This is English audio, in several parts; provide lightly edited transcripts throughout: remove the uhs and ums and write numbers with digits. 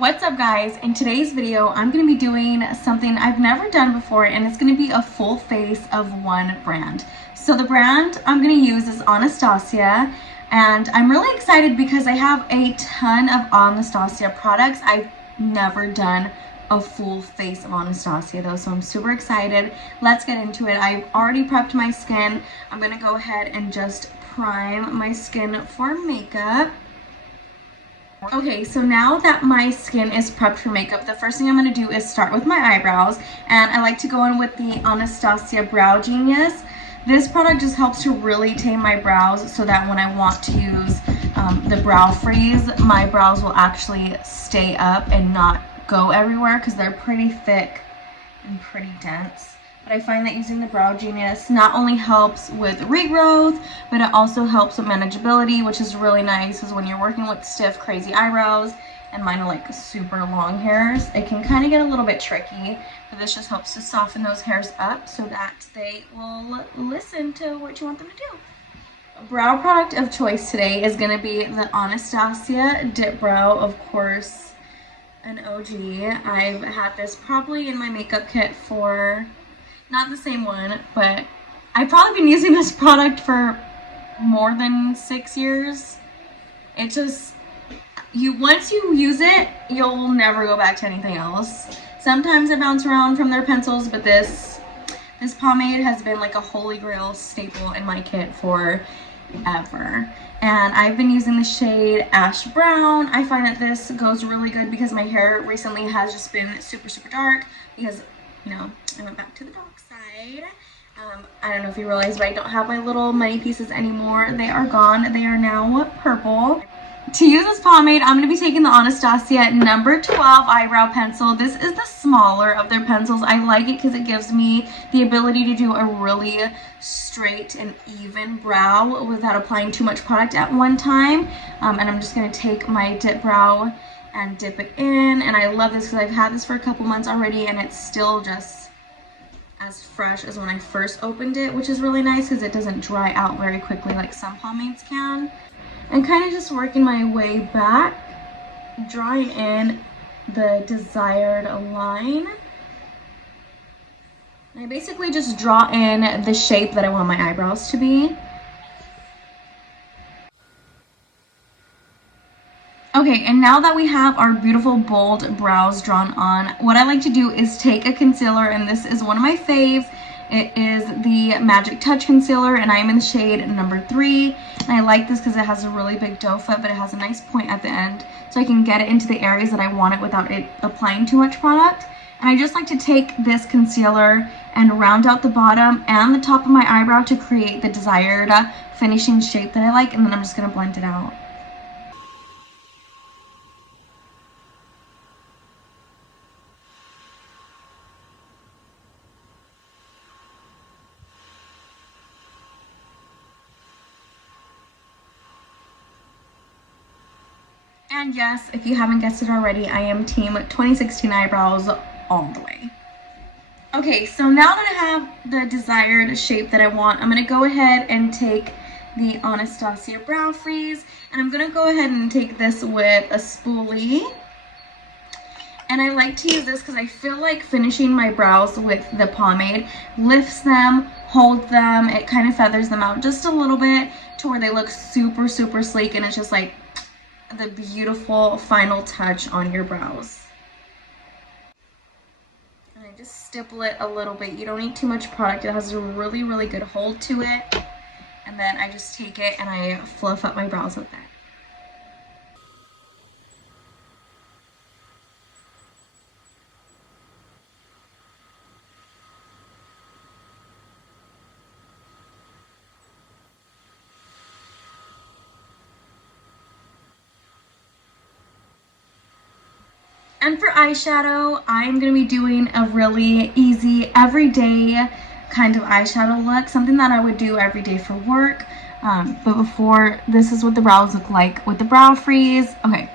What's up guys? In today's video I'm going to be doing something I've never done before, and it's going to be a full face of one brand. So the brand I'm going to use is Anastasia, and I'm really excited because I have a ton of Anastasia products. I've never done a full face of Anastasia though, so I'm super excited. Let's get into it. I've already prepped my skin. I'm going to go ahead and just prime my skin for makeup. Okay, so now that my skin is prepped for makeup, the first thing I'm going to do is start with my eyebrows, and I like to go in with the Anastasia Brow Genius. This product just helps to really tame my brows so that when I want to use the brow freeze, my brows will actually stay up and not go everywhere because they're pretty thick and pretty dense. But I find that using the Brow Genius not only helps with regrowth, but it also helps with manageability, which is really nice because when you're working with stiff, crazy eyebrows, and mine are like super long hairs, it can kind of get a little bit tricky. But this just helps to soften those hairs up so that they will listen to what you want them to do. A brow product of choice today is going to be the Anastasia Dip Brow, of course, an OG. I've had this probably in my makeup kit for... not the same one, but I've probably been using this product for more than 6 years. It just, once you use it, you'll never go back to anything else. Sometimes I bounce around from their pencils, but this pomade has been like a holy grail staple in my kit forever. And I've been using the shade Ash Brown. I find that this goes really good because my hair recently has just been super, super dark because, you know, I went back to the dark side. I don't know if you realize, but I don't have my little money pieces anymore. They are gone. They are now purple. To use this pomade, I'm going to be taking the Anastasia number 12 eyebrow pencil. This is the smaller of their pencils. I like it because it gives me the ability to do a really straight and even brow without applying too much product at one time. And I'm just going to take my dip brow and dip it in, and I love this because I've had this for a couple months already and it's still just as fresh as when I first opened it, which is really nice because it doesn't dry out very quickly like some pomades can. And kind of just working my way back, drawing in the desired line. And I basically just draw in the shape that I want my eyebrows to be. Okay, and now that we have our beautiful bold brows drawn on, what I like to do is take a concealer, and this is one of my faves. It is the Magic Touch Concealer, and I am in the shade number 3. And I like this because it has a really big doe foot, but it has a nice point at the end, so I can get it into the areas that I want it without it applying too much product. And I just like to take this concealer and round out the bottom and the top of my eyebrow to create the desired finishing shape that I like, and then I'm just going to blend it out. And yes, if you haven't guessed it already, I am team 2016 eyebrows all the way. Okay, so now that I have the desired shape that I want, I'm going to go ahead and take the Anastasia Brow Freeze, and I'm going to go ahead and take this with a spoolie. And I like to use this because I feel like finishing my brows with the pomade lifts them, holds them, it kind of feathers them out just a little bit to where they look super, super sleek, and it's just like the beautiful final touch on your brows. And I just stipple it a little bit. You don't need too much product. It has a really, really good hold to it. And then I just take it and I fluff up my brows with it. And for eyeshadow, I'm going to be doing a really easy, everyday kind of eyeshadow look. Something that I would do every day for work. But before, this is what the brows look like with the brow freeze. Okay,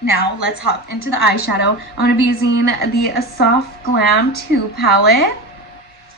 now let's hop into the eyeshadow. I'm going to be using the Soft Glam 2 palette.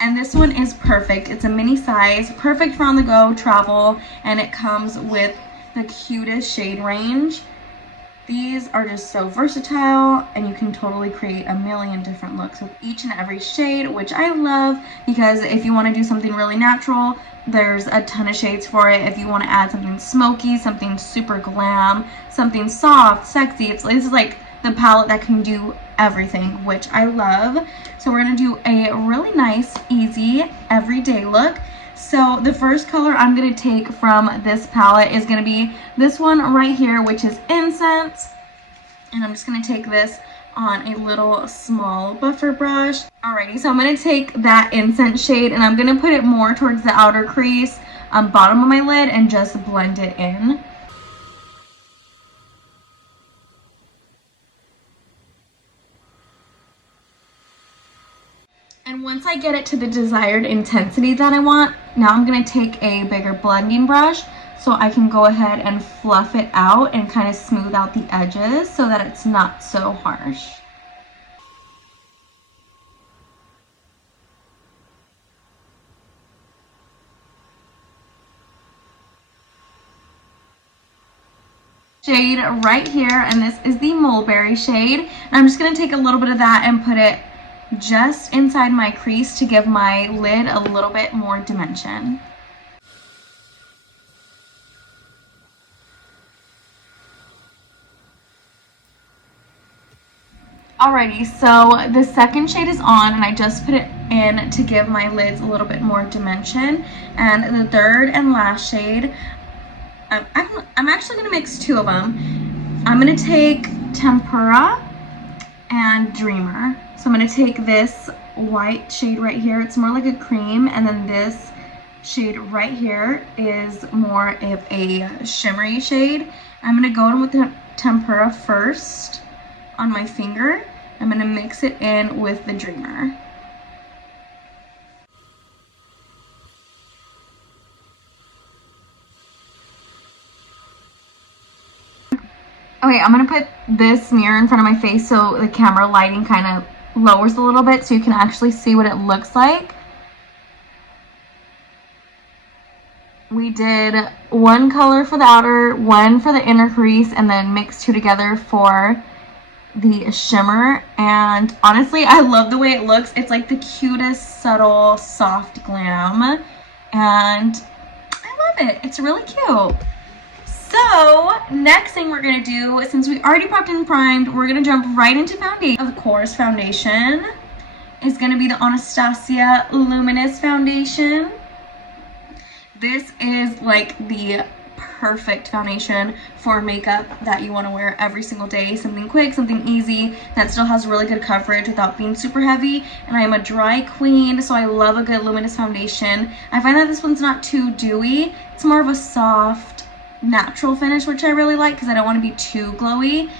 And this one is perfect. It's a mini size, perfect for on the go, travel. And it comes with the cutest shade range. These are just so versatile, and you can totally create a million different looks with each and every shade, which I love, because if you want to do something really natural, there's a ton of shades for it. If you want to add something smoky, something super glam, something soft, sexy, this is like the palette that can do everything, which I love. So we're going to do a really nice, easy, everyday look. So the first color I'm going to take from this palette is going to be this one right here, which is Incense. And I'm just going to take this on a little small buffer brush. Alrighty, so I'm going to take that Incense shade and I'm going to put it more towards the outer crease, bottom of my lid, and just blend it in. And once I get it to the desired intensity that I want, now I'm going to take a bigger blending brush so I can go ahead and fluff it out and kind of smooth out the edges so that it's not so harsh. Shade right here, and this is the Mulberry shade. And I'm just going to take a little bit of that and put it just inside my crease to give my lid a little bit more dimension. Alrighty, so the second shade is on, and I just put it in to give my lids a little bit more dimension. And the third and last shade, I'm actually going to mix two of them. I'm going to take Tempera and Dreamer. So I'm going to take this white shade right here. It's more like a cream. And then this shade right here is more of a shimmery shade. I'm going to go in with the Tempera first on my finger. I'm going to mix it in with the Dreamer. Okay, I'm going to put this mirror in front of my face so the camera lighting kind of lowers a little bit so you can actually see what it looks like. We did one color for the outer, one for the inner crease, and then mixed two together for the shimmer. And honestly, I love the way it looks. It's like the cutest, subtle, soft glam. And I love it. It's really cute. So, next thing we're going to do, since we already prepped and primed, we're going to jump right into foundation. Of course, foundation is going to be the Anastasia Luminous Foundation. This is like the perfect foundation for makeup that you want to wear every single day. Something quick, something easy, that still has really good coverage without being super heavy. And I am a dry queen, so I love a good luminous foundation. I find that this one's not too dewy. It's more of a soft, natural finish, which I really like because I don't want to be too glowy.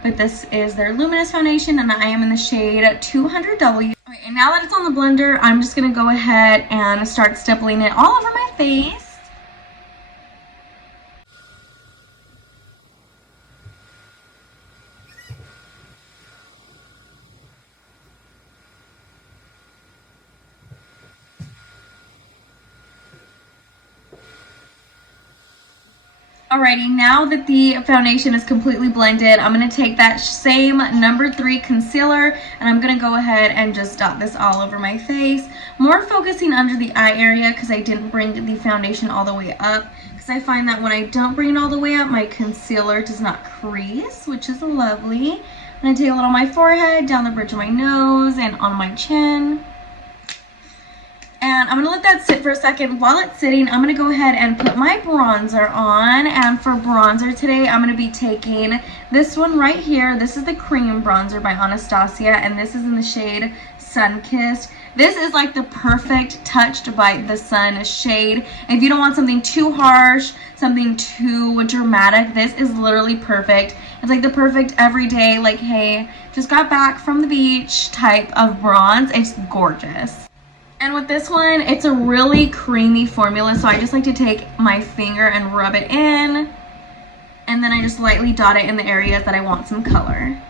But this is their luminous foundation, and I am in the shade 200W. Okay, and now that it's on the blender, I'm just going to go ahead and start stippling it all over my face. Alrighty, now that the foundation is completely blended, I'm going to take that same number 3 concealer and I'm going to go ahead and just dot this all over my face. More focusing under the eye area because I didn't bring the foundation all the way up. Because I find that when I don't bring it all the way up, my concealer does not crease, which is lovely. I'm going to take a little on my forehead, down the bridge of my nose, and on my chin. And I'm going to let that sit for a second. While it's sitting, I'm going to go ahead and put my bronzer on. And for bronzer today, I'm going to be taking this one right here. This is the cream bronzer by Anastasia, and this is in the shade Sunkissed. This is like the perfect touched by the sun shade. If you don't want something too harsh, something too dramatic, this is literally perfect. It's like the perfect everyday, like, hey, just got back from the beach type of bronze. It's gorgeous. And with this one, it's a really creamy formula, so I just like to take my finger and rub it in, and then I just lightly dot it in the areas that I want some color.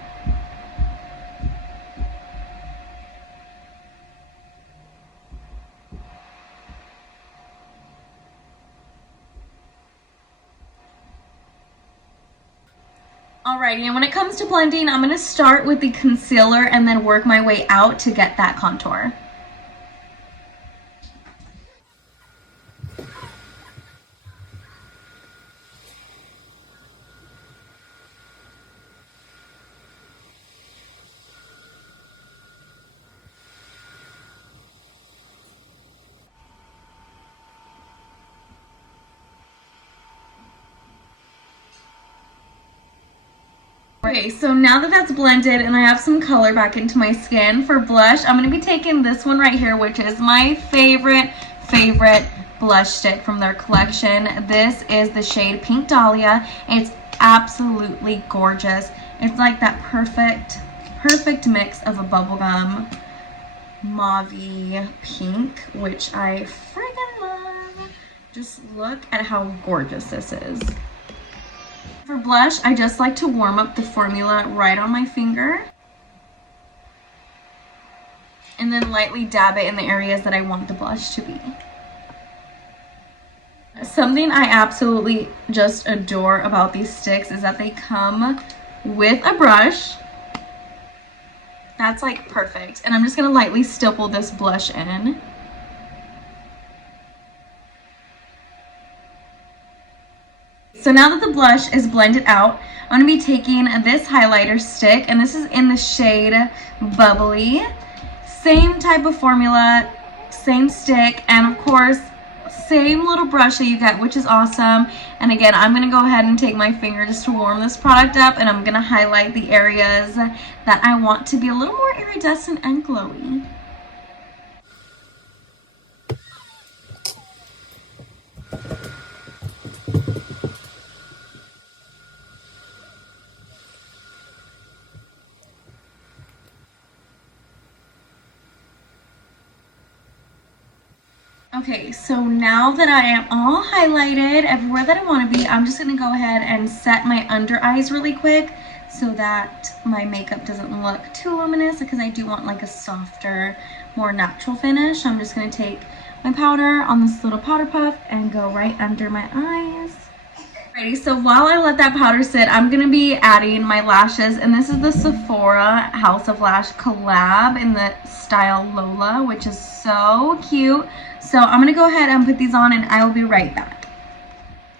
Alrighty, and when it comes to blending, I'm going to start with the concealer and then work my way out to get that contour. Okay, so now that that's blended and I have some color back into my skin, for blush, I'm going to be taking this one right here, which is my favorite blush stick from their collection. This is the shade Pink Dahlia. It's absolutely gorgeous. It's like that perfect mix of a bubblegum mauve-y pink, which I friggin' love. Just look at how gorgeous this is. For blush, I just like to warm up the formula right on my finger and then lightly dab it in the areas that I want the blush to be. Something I absolutely just adore about these sticks is that they come with a brush. That's like perfect. And I'm just going to lightly stipple this blush in. So now that the blush is blended out, I'm going to be taking this highlighter stick, and this is in the shade Bubbly. Same type of formula, same stick, and of course, same little brush that you get, which is awesome. And again, I'm going to go ahead and take my finger just to warm this product up, and I'm going to highlight the areas that I want to be a little more iridescent and glowy. Okay, so now that I am all highlighted everywhere that I want to be, I'm just going to go ahead and set my under eyes really quick so that my makeup doesn't look too luminous, because I do want like a softer, more natural finish. I'm just going to take my powder on this little powder puff and go right under my eyes. Alrighty, so while I let that powder sit, I'm going to be adding my lashes, and this is the Sephora House of Lash collab in the style Lola, which is so cute. So I'm going to go ahead and put these on, and I will be right back.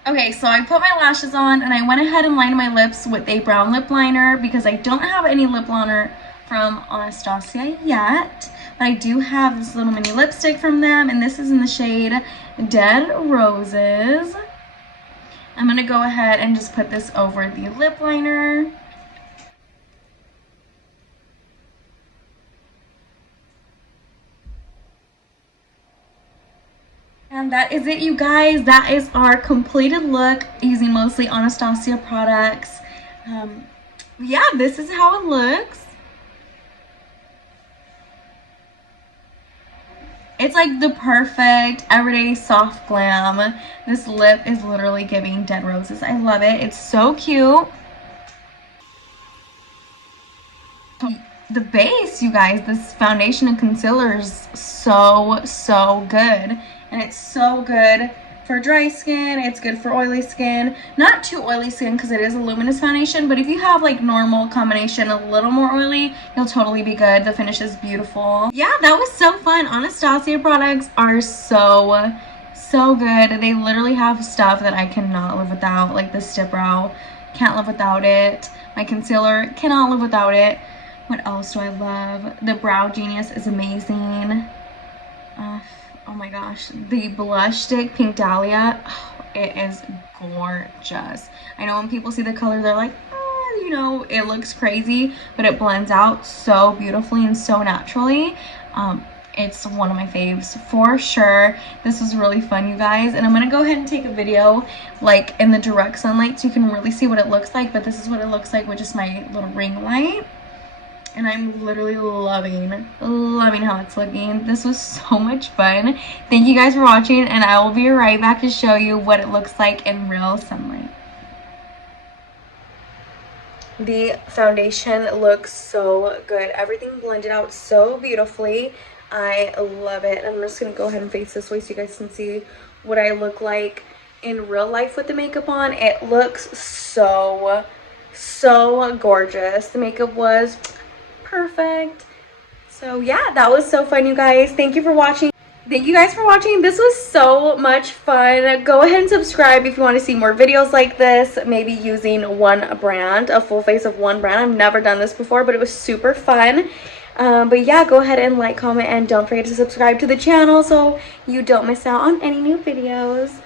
Okay, so I put my lashes on, and I went ahead and lined my lips with a brown lip liner because I don't have any lip liner from Anastasia yet. But I do have this little mini lipstick from them, and this is in the shade Dead Roses. I'm going to go ahead and just put this over the lip liner. And that is it, you guys. That is our completed look using mostly Anastasia products. Yeah, this is how it looks. It's like the perfect everyday soft glam. This lip is literally giving Dead Roses. I love it. It's so cute. The base, you guys, this foundation and concealer is so good. And it's so good for dry skin. It's good for oily skin. Not too oily skin because it is a luminous foundation, but if you have like normal combination, a little more oily, you'll totally be good. The finish is beautiful. Yeah, that was so fun. Anastasia products are so good. They literally have stuff that I cannot live without, like the Stip Brow. Can't live without it. My concealer, cannot live without it. What else do I love? The Brow Genius is amazing. Oh my gosh, the blush stick, Pink Dahlia, oh, it is gorgeous. I know when people see the color, they're like, oh, you know, it looks crazy, but it blends out so beautifully and so naturally. It's one of my faves for sure. This was really fun, you guys, and I'm gonna go ahead and take a video like in the direct sunlight so you can really see what it looks like, but this is what it looks like with just my little ring light. And I'm literally loving how it's looking. This was so much fun. Thank you guys for watching, and I will be right back to show you what it looks like in real sunlight. The foundation looks so good. Everything blended out so beautifully. I love it. I'm just going to go ahead and face this way so you guys can see what I look like in real life with the makeup on. It looks so so gorgeous. The makeup was perfect. So yeah, that was so fun, you guys. Thank you for watching. Thank you guys for watching. This was so much fun. Go ahead and subscribe if you want to see more videos like this, maybe using one brand, a full face of one brand. I've never done this before, but it was super fun. But yeah, go ahead and like, comment, and don't forget to subscribe to the channel so you don't miss out on any new videos.